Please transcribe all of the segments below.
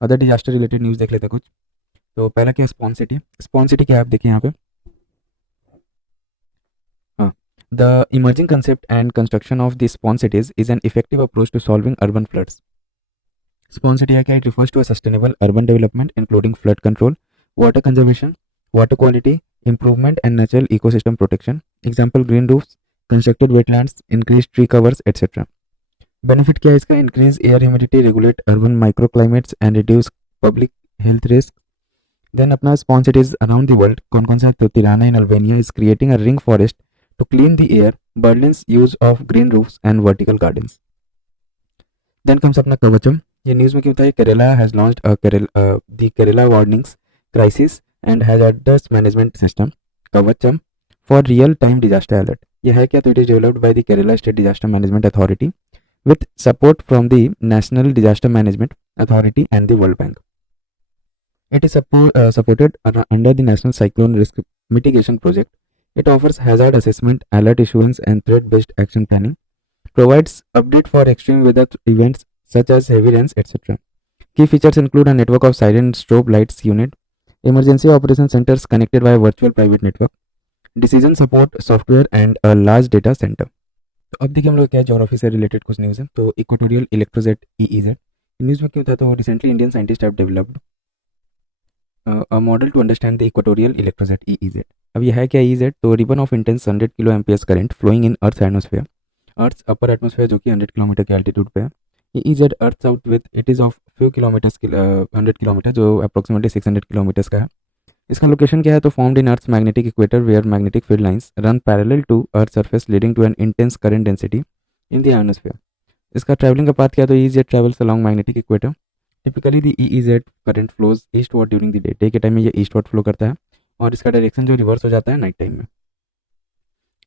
Other disaster related news देख लेते हैं कुछ। तो पहला क्या, स्पॉन सिटी। स्पॉन सिटी क्या है आप देखिए यहाँ पे। हाँ, the emerging concept and construction of the sponge cities is an effective approach to solving urban floods. Sponge city क्या, it refers to a sustainable urban development including flood control, water conservation, water quality improvement and natural ecosystem protection. Example, green roofs, constructed wetlands, increased tree covers, etc. Benefit क्या है इसका, increase air humidity, regulate urban microclimates and reduce public health risk. Then अपना sponge cities around the world कौन कौन सा है, तो Tirana in Albania is creating a ring forest to clean the air, Berlin's use of green roofs and vertical gardens. Then comes अपना कवचम। ये news में क्या होता है, Kerala has launched the Kerala warnings crisis and has address management system Kavacham for real time disaster alert. यह है क्या, तो it is developed by the Kerala state disaster management authority with support from the National Disaster Management Authority and the World Bank. It is supported under the National Cyclone Risk Mitigation Project. It offers hazard assessment, alert issuance, and threat-based action planning. Provides update for extreme weather events such as heavy rains, etc. Key features include a network of siren strobe lights unit, emergency operation centers connected by virtual private network, decision support software, and a large data center. तो अब देखिए हम लोग क्या geography से related कुछ news है। तो इक्वेटोरियल इलेक्ट्रोजेट ईईजेड न्यूज़ में क्या होता है, तो recently Indian scientist have developed a model to understand the equatorial electrojet EEJ. अब यह है क्या ईईजेड, तो ribbon of intense 100 kilo amperes current flowing in earth atmosphere, earth upper atmosphere जो कि 100 किलोमीटर के एल्टीट्यूड पे है। ये EEJ earth out with it is of few kilometres 100 kilometre जो अप्रोक्सीमेटली 600 किलोमीटर्स का है। इसका लोकेशन क्या है, तो formed in earth magnetic equator where magnetic field lines run parallel to earth surface leading to an intense current density in the ionosphere. इसका travelling का path क्या है, तो EEJ travels along magnetic equator. Typically the EEJ current flows eastward during the day, day के time में ये eastward flow करता है और इसका डायरेक्शन जो रिवर्स हो जाता है नाइट टाइम में।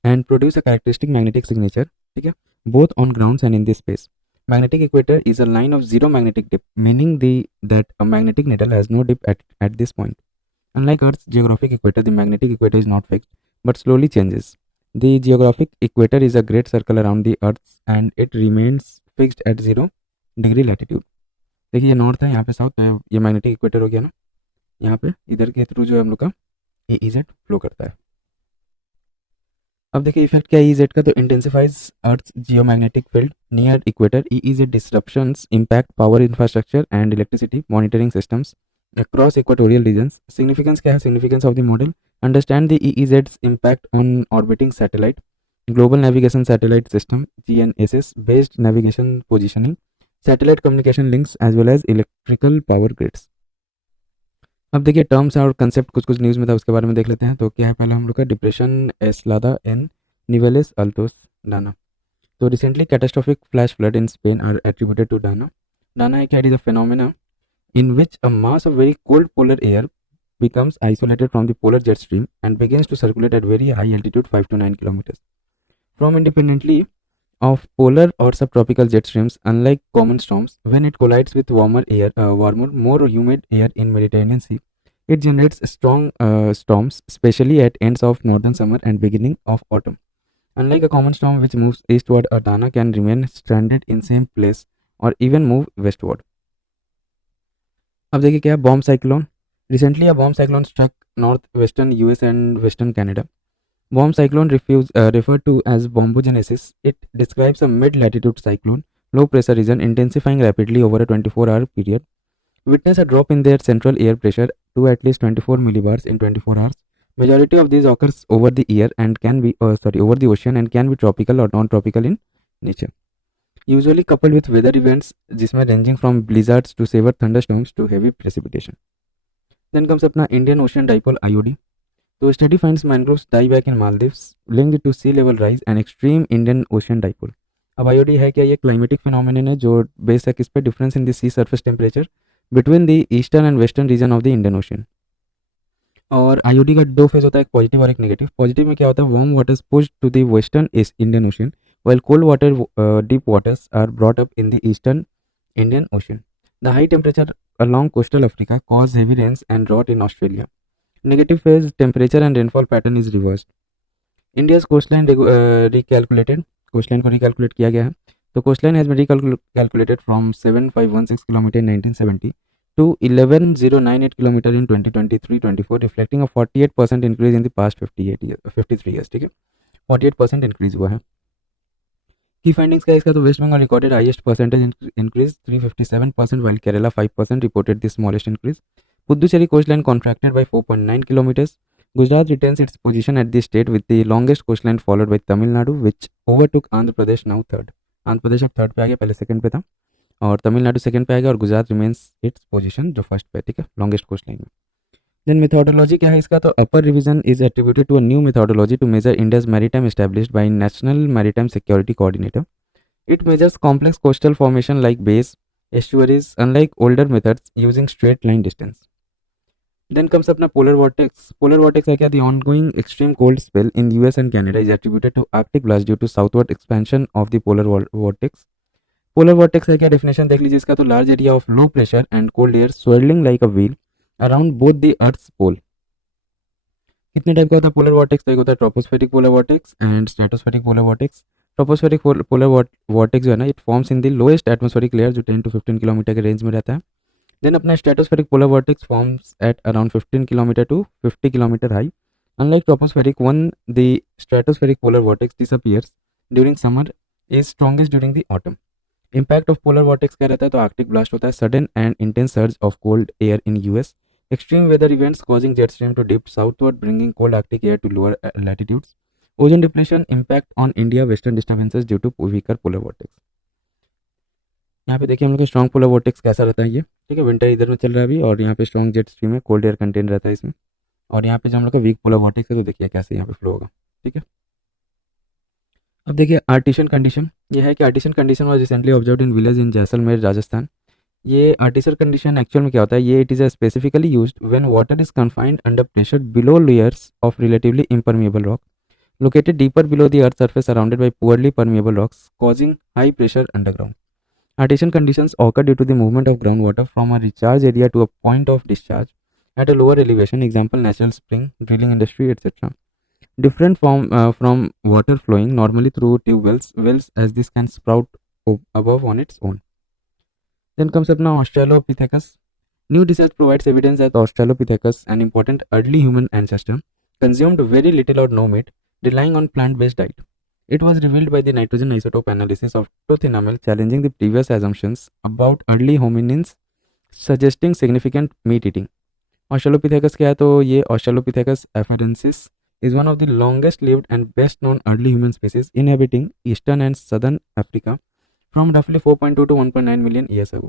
And produce a characteristic magnetic signature, ठीक है, both on grounds and in the space. Magnetic equator is a line of zero magnetic dip, meaning that a magnetic needle has no dip at this point. Unlike Earth's geographic equator, the magnetic equator is not fixed but slowly changes. The geographic equator is a great circle around the Earth and it remains fixed at 0 degree latitude. देखिए ये north है, यहाँ पे south, तो ये magnetic equator हो गया ना, यहाँ पे इधर के थ्रू जो है हम लोग का ए इजेड फ्लो करता है। अब देखिए इफेक्ट क्या है इजेड का, तो intensifies earth geomagnetic field near equator. EEJ disruptions impact power infrastructure and electricity monitoring systems across equatorial regions. Significance क्या है, significance of the model, understand the EEZ's impact on orbiting satellite, global navigation satellite system GNSS based navigation positioning, satellite communication links as well as electrical power grids. अब देखिए terms और concept कुछ कुछ news में था, उसके बारे में देख लेते हैं। तो क्या है पहला हम लोग का, डिप्रेशन एस्लादा इन निवेलेस अल्टोस डाना। तो recently catastrophic flash flood in Spain are attributed to DANA. DANA क्या, it is a phenomena in which a mass of very cold polar air becomes isolated from the polar jet stream and begins to circulate at very high altitude 5 to 9 kilometers from independently of polar or subtropical jet streams. Unlike common storms, when it collides with warmer, more humid air in Mediterranean Sea, it generates strong storms, especially at ends of northern summer and beginning of autumn. Unlike a common storm which moves eastward, a Dana can remain stranded in same place or even move westward. अब देखिए क्या, bomb cyclone. Recently a bomb cyclone struck north western US and western Canada. Bomb cyclone referred to as bombogenesis. It describes a mid-latitude cyclone, low pressure region intensifying rapidly over a 24-hour period. Witness a drop in their central air pressure to at least 24 millibars in 24 hours. Majority of these occurs over the air and can be over the ocean and can be tropical or non-tropical in nature. Usually coupled with weather events जिसमें ranging from blizzards to severe thunderstorms to heavy precipitation. Then comes अपना Indian Ocean Dipole IOD. तो study finds mangroves die back in Maldives linked to sea level rise and extreme Indian Ocean Dipole. अब IOD है क्या, ये climatic phenomenon है जो base है किस पे, difference in the sea surface temperature between the eastern and western region of the Indian Ocean. और आईओडी का दो फेज होता है, एक पॉजिटिव और एक नेगेटिव। पॉजिटिव में क्या होता है, warm waters pushed to the western Indian Ocean while cold water deep waters are brought up in the eastern Indian Ocean. The high temperature along coastal Africa cause heavy rains and drought in Australia. Negative phase temperature and rainfall pattern is reversed. India's coastline recalculated. Coastline को recalculate किया गया है। तो coastline has been recalculated from 7516 km in 1970 to 11,098 km in 2023-24, reflecting a 48% increase in the past 53 years. ठीक है, 48% increase हुआ है. की फाइंडिंग्स क्या है इसका? तो West Bengal recorded highest percentage increase 357%, while Kerala 5% reported the smallest increase. Puducherry coastline contracted by 4.9 kilometers. Gujarat retains its position at the state with the longest coastline, followed by Tamil Nadu, which overtook Andhra Pradesh, now third. Andhra Pradesh अब third पे आ गया, पहले second पे था, और Tamil Nadu second पे आ गया, और गुजरात रिमेन्स इट्स पोजीशन जो फर्स्ट पे. ठीक है, लॉन्गेस्ट कोस्ट लाइन में. देन मेथोडोलॉजी क्या है इसका? तो upper revision is attributed to a new methodology to measure India's maritime established by national maritime security coordinator. It measures complex coastal formation like bays, estuaries, unlike older methods using straight line distance. Then comes अपना polar vortex. Polar vortex है क्या? The ongoing extreme cold spell in US and Canada is attributed to Arctic blast due to southward expansion of the polar vortex. Polar vortex है क्या? Definition देख लीजिए इसका. तो large area of low pressure and cold air swirling like a wheel around both the Earth's pole. कितने type का होता है पोलर वॉर्टेक्स? तो एक होता है tropospheric polar vortex and stratospheric polar vortex. Tropospheric polar vortex जो है ना, it forms in the lowest atmospheric layer जो 10 to 15 किलोमीटर के रेंज में रहता है. देन अपना stratospheric polar vortex forms at around 15 kilometre to 50 kilometre high. Unlike tropospheric one, the stratospheric polar vortex disappears during summer, is strongest during the autumn. Impact of polar vortex क्या रहता है? तो Arctic blast होता है, sudden and intense surge of cold air in US, extreme weather events causing jet stream to dip southward, bringing cold Arctic air to lower latitudes. Ozone depletion impact on India, western disturbances due to weaker polar vortex. यहाँ पे देखिए हम लोग का strong polar vortex कैसा रहता है ये. ठीक है, विंटर इधर में चल रहा है अभी, और यहाँ पे स्ट्रॉन्ग जेट स्ट्रीम है, कोल्ड एयर कंटेन रहता है इसमें. और यहाँ पे जो हम लोग का वीक पोलर वॉर्टेक्स है, तो देखिए कैसे यहाँ पे फ्लो होगा. ठीक है, अब देखिए आर्टिशियन कंडीशन. ये है कि artisan condition was recently observed in village in Jaisalmer, Rajasthan. ये आर्टिशियल कंडीशन एक्चुअल में क्या होता है? ये it is specifically used when water is confined under pressure below layers of relatively impermeable rock located deeper below the earth's surface, surrounded by poorly permeable rocks, causing high pressure underground. Artesian conditions occur due to the movement of groundwater from a recharge area to a point of discharge at a lower elevation, example natural spring, drilling industry, etc. Different from water flowing normally through tube wells, as this can sprout above on its own. Then comes up now Australopithecus. New research provides evidence that Australopithecus, an important early human ancestor, consumed very little or no meat, relying on plant-based diet. It was revealed by the nitrogen isotope analysis of tooth enamel, challenging the previous assumptions about early hominins, suggesting significant meat eating. Australopithecus क्या है? तो ये Australopithecus afarensis is one of the longest lived and best known early human species, inhabiting eastern and southern Africa from roughly 4.2 to 1.9 million years ago.